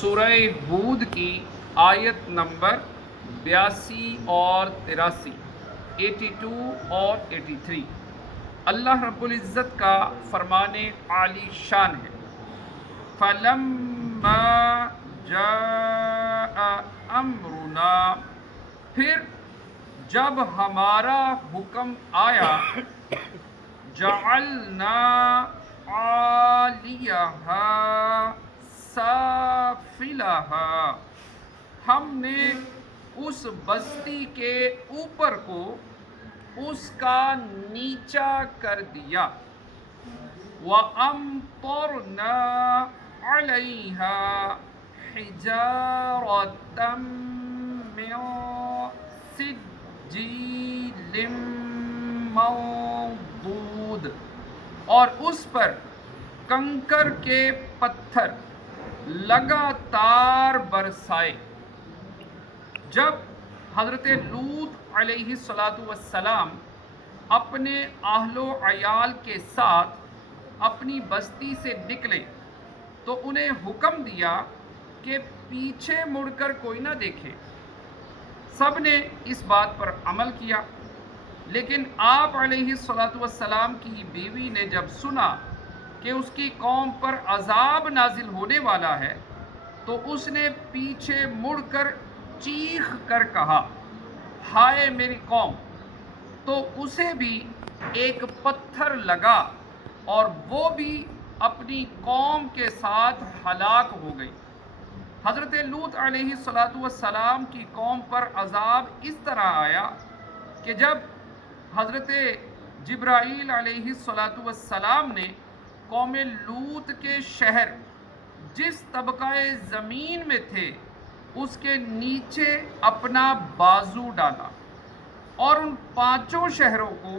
سورہ ہود کی آیت نمبر 82 اور 83، 82 اور 83۔ اللہ رب العزت کا فرمان عالی شان ہے، فَلَمَّا جَاءَ أَمْرُنَا، پھر جب ہمارا حکم آیا، جَعَلْنَا عَالِيَهَا سَافِلَهَا، ہم نے اس بستی کے اوپر کو اس کا نیچا کر دیا، وَأَمْطَرْنَا عَلَيْهَا حِجَارَةً مِّن سِجِّيلٍ مَّنضُودٍ، اور اس پر کنکر کے پتھر لگاتار برسائے۔ جب حضرت لوط علیہ السلام اپنے اہل و عیال کے ساتھ اپنی بستی سے نکلے تو انہیں حکم دیا کہ پیچھے مڑ کر کوئی نہ دیکھے۔ سب نے اس بات پر عمل کیا، لیکن آپ علیہ السلام کی بیوی نے جب سنا کہ اس کی قوم پر عذاب نازل ہونے والا ہے تو اس نے پیچھے مڑ کر چیخ کر کہا، ہائے میری قوم! تو اسے بھی ایک پتھر لگا اور وہ بھی اپنی قوم کے ساتھ ہلاک ہو گئی۔ حضرت لوط علیہ السلام کی قوم پر عذاب اس طرح آیا کہ جب حضرت جبرائیل علیہ السلام نے قوم لوط کے شہر جس طبقہ زمین میں تھے اس کے نیچے اپنا بازو ڈالا، اور ان 5 شہروں کو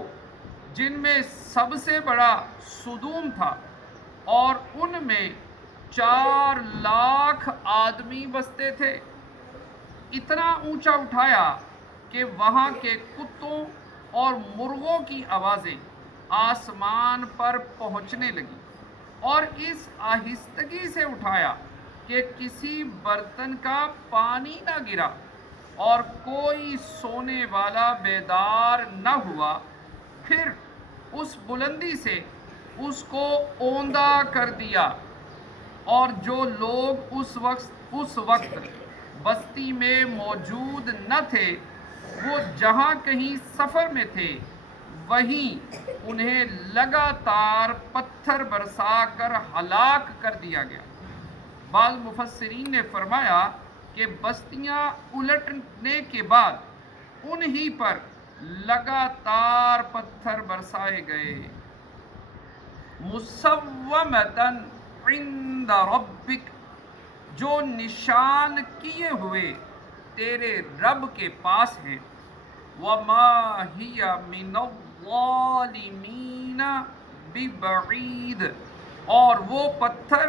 جن میں سب سے بڑا سدوم تھا اور ان میں 4 لاکھ آدمی بستے تھے، اتنا اونچا اٹھایا کہ وہاں کے کتوں اور مرغوں کی آوازیں آسمان پر پہنچنے لگی، اور اس آہستگی سے اٹھایا کہ کسی برتن کا پانی نہ گرا اور کوئی سونے والا بیدار نہ ہوا۔ پھر اس بلندی سے اس کو اوندا کر دیا، اور جو لوگ اس وقت بستی میں موجود نہ تھے وہ جہاں کہیں سفر میں تھے وہیں انہیں لگاتار پتھر برسا کر ہلاک کر دیا گیا۔ بعض مفسرین نے فرمایا کہ بستیاں الٹنے کے بعد انہی پر لگاتار پتھر برسائے گئے۔ مُصَوَّمَةً عِندَ رَبِّكَ، جو نشان کیے ہوئے تیرے رب کے پاس ہیں، وَمَا هِيَ مِنَ الظَّالِمِينَ بِبَعِيدٍ، اور وہ پتھر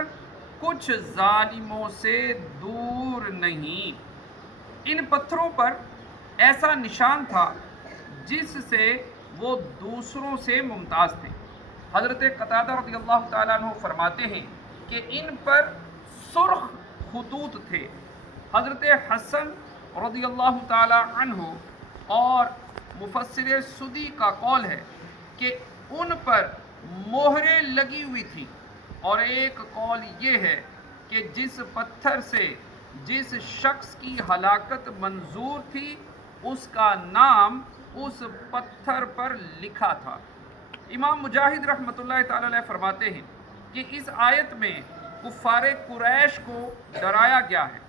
کچھ ظالموں سے دور نہیں۔ ان پتھروں پر ایسا نشان تھا جس سے وہ دوسروں سے ممتاز تھے۔ حضرت قتادہ رضی اللہ تعالیٰ عنہ فرماتے ہیں کہ ان پر سرخ خطوط تھے۔ حضرت حسن رضی اللہ تعالیٰ عنہ اور مفسر سدی کا قول ہے کہ ان پر مہریں لگی ہوئی تھیں، اور ایک قول یہ ہے کہ جس پتھر سے جس شخص کی ہلاکت منظور تھی اس کا نام اس پتھر پر لکھا تھا۔ امام مجاہد رحمۃ اللہ تعالی علیہ فرماتے ہیں کہ اس آیت میں کفار قریش کو ڈرایا گیا ہے۔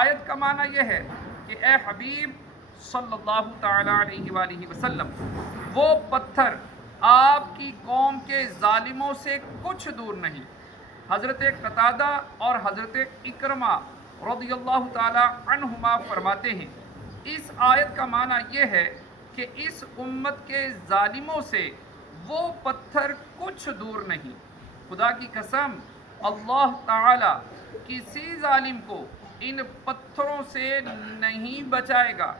آیت کا معنی یہ ہے کہ اے حبیب صلی اللہ تعالی علیہ وآلہ وسلم، وہ پتھر آپ کی قوم کے ظالموں سے کچھ دور نہیں۔ حضرت قتادہ اور حضرت اکرمہ رضی اللہ تعالی عنہما فرماتے ہیں اس آیت کا معنی یہ ہے کہ اس امت کے ظالموں سے وہ پتھر کچھ دور نہیں۔ خدا کی قسم اللہ تعالی کسی ظالم کو ان پتھروں سے نہیں بچائے گا۔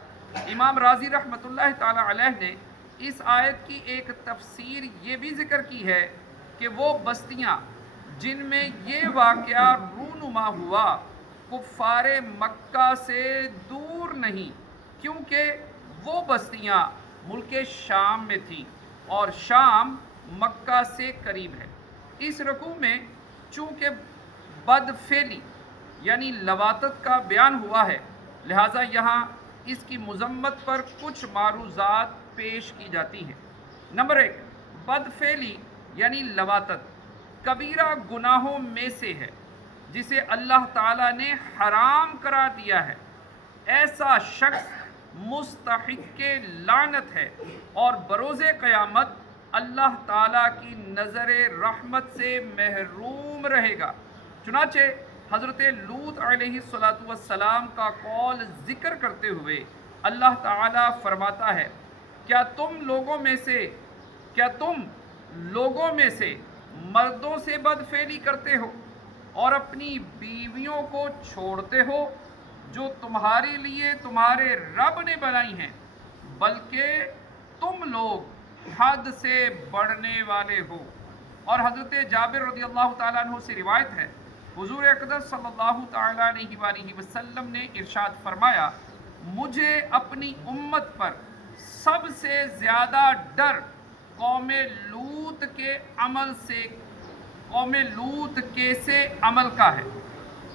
امام رازی رحمۃ اللہ تعالی علیہ نے اس آیت کی ایک تفسیر یہ بھی ذکر کی ہے کہ وہ بستیاں جن میں یہ واقعہ رونما ہوا کفار مکہ سے دور نہیں، کیونکہ وہ بستیاں ملک شام میں تھیں اور شام مکہ سے قریب ہے۔ اس رکوع میں چونکہ بدفعلی یعنی لواطت کا بیان ہوا ہے، لہٰذا یہاں اس کی مذمت پر کچھ معروضات پیش کی جاتی ہیں۔ نمبر 1، بدفعلی یعنی لواطت کبیرہ گناہوں میں سے ہے جسے اللہ تعالیٰ نے حرام قرار دیا ہے۔ ایسا شخص مستحق لعنت ہے اور بروز قیامت اللہ تعالیٰ کی نظر رحمت سے محروم رہے گا۔ چنانچہ حضرت لوط علیہ السلام کا قول ذکر کرتے ہوئے اللہ تعالیٰ فرماتا ہے، کیا تم لوگوں میں سے مردوں سے بدفعلی کرتے ہو اور اپنی بیویوں کو چھوڑتے ہو جو تمہارے لیے تمہارے رب نے بنائی ہیں، بلکہ تم لوگ حد سے بڑھنے والے ہو۔ اور حضرت جابر رضی اللہ تعالیٰ عنہ سے روایت ہے، حضور اقدس صلی اللہ تعالیٰ علیہ وآلہ وسلم نے ارشاد فرمایا، مجھے اپنی امت پر سب سے زیادہ ڈر قوم لوط سے عمل کا ہے۔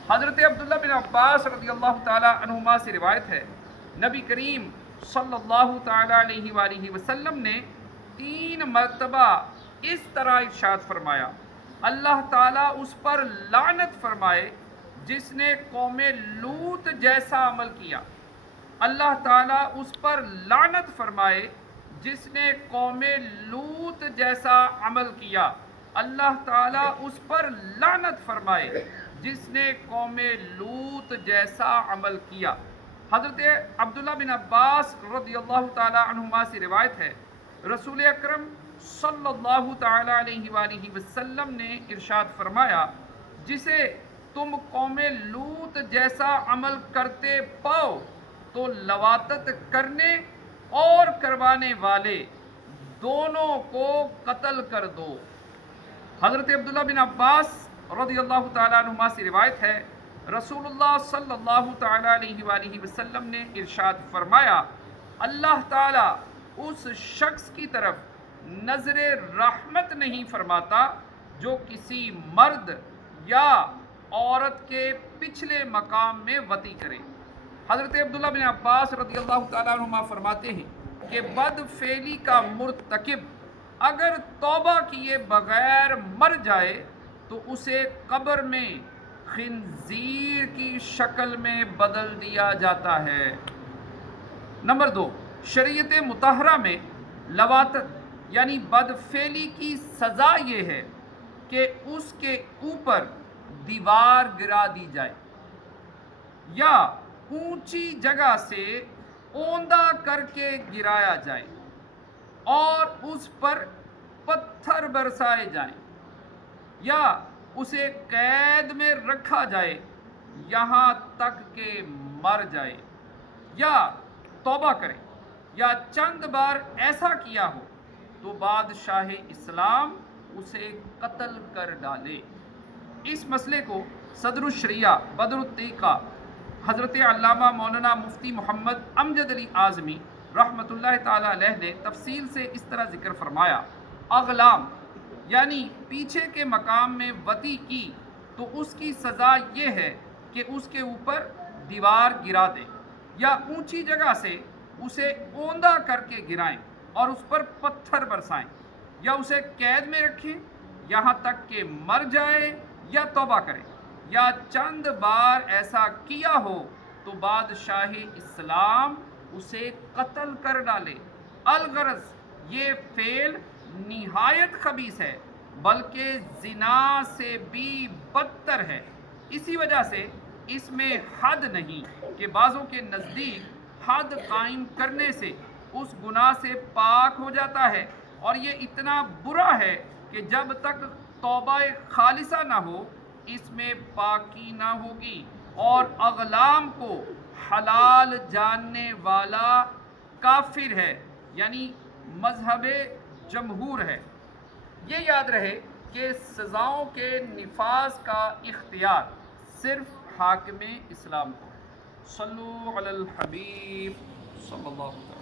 حضرت عبداللہ بن عباس رضی اللہ تعالیٰ عنہما سے روایت ہے، نبی کریم صلی اللہ تعالیٰ علیہ وآلہ وسلم نے 3 مرتبہ اس طرح ارشاد فرمایا، اللہ تعالیٰ اس پر لعنت فرمائے جس نے قوم لوط جیسا عمل کیا، اللہ تعالیٰ اس پر لعنت فرمائے جس نے قوم لوط جیسا عمل کیا، اللہ تعالیٰ اس پر لعنت فرمائے جس نے قوم لوط جیسا عمل کیا۔ حضرت عبداللہ بن عباس رضی اللہ تعالیٰ عنہما سے روایت ہے، رسول اکرم صلی اللہ تعالیٰ علیہ وآلہ وسلم نے ارشاد فرمایا، جسے تم قوم لوط جیسا عمل کرتے پاؤ تو لواطت کرنے اور کروانے والے دونوں کو قتل کر دو۔ حضرت عبداللہ بن عباس رضی اللہ تعالیٰ عنہما سے روایت ہے، رسول اللہ صلی اللہ تعالیٰ علیہ وآلہ وسلم نے ارشاد فرمایا، اللہ تعالیٰ اس شخص کی طرف نظر رحمت نہیں فرماتا جو کسی مرد یا عورت کے پچھلے مقام میں وطی کرے۔ حضرت عبداللہ بن عباس رضی اللہ تعالیٰ عنہما فرماتے ہیں کہ بدفعلی کا مرتکب اگر توبہ کیے بغیر مر جائے تو اسے قبر میں خنزیر کی شکل میں بدل دیا جاتا ہے۔ نمبر 2، شریعت مطہرہ میں لواطت یعنی بدفعلی کی سزا یہ ہے کہ اس کے اوپر دیوار گرا دی جائے یا اونچی جگہ سے اوندا کر کے گرایا جائے اور اس پر پتھر برسائے جائیں یا اسے قید میں رکھا جائے یہاں تک کہ مر جائے یا توبہ کرے، یا چند بار ایسا کیا ہو تو بادشاہ اسلام اسے قتل کر ڈالے۔ اس مسئلے کو صدر الشریعہ بدر الطیقہ حضرت علامہ مولانا مفتی محمد امجد علی اعظمی رحمۃ اللہ تعالیٰ علیہ نے تفصیل سے اس طرح ذکر فرمایا، اغلام یعنی پیچھے کے مقام میں وطی کی تو اس کی سزا یہ ہے کہ اس کے اوپر دیوار گرا دیں یا اونچی جگہ سے اسے اوندا کر کے گرائیں اور اس پر پتھر برسائیں یا اسے قید میں رکھیں یہاں تک کہ مر جائے یا توبہ کرے، یا چند بار ایسا کیا ہو تو بادشاہ اسلام اسے قتل کر ڈالے۔ الغرض یہ فعل نہایت خبیث ہے بلکہ زنا سے بھی بدتر ہے۔ اسی وجہ سے اس میں حد نہیں کہ بعضوں کے نزدیک حد قائم کرنے سے اس گناہ سے پاک ہو جاتا ہے، اور یہ اتنا برا ہے کہ جب تک توبہ خالصہ نہ ہو اس میں پاکی نہ ہوگی، اور اغلام کو حلال جاننے والا کافر ہے، یعنی مذہب جمہور ہے۔ یہ یاد رہے کہ سزاؤں کے نفاذ کا اختیار صرف حاکم اسلام کو. صلو علی الحبیب صلی اللہ علیہ وسلم.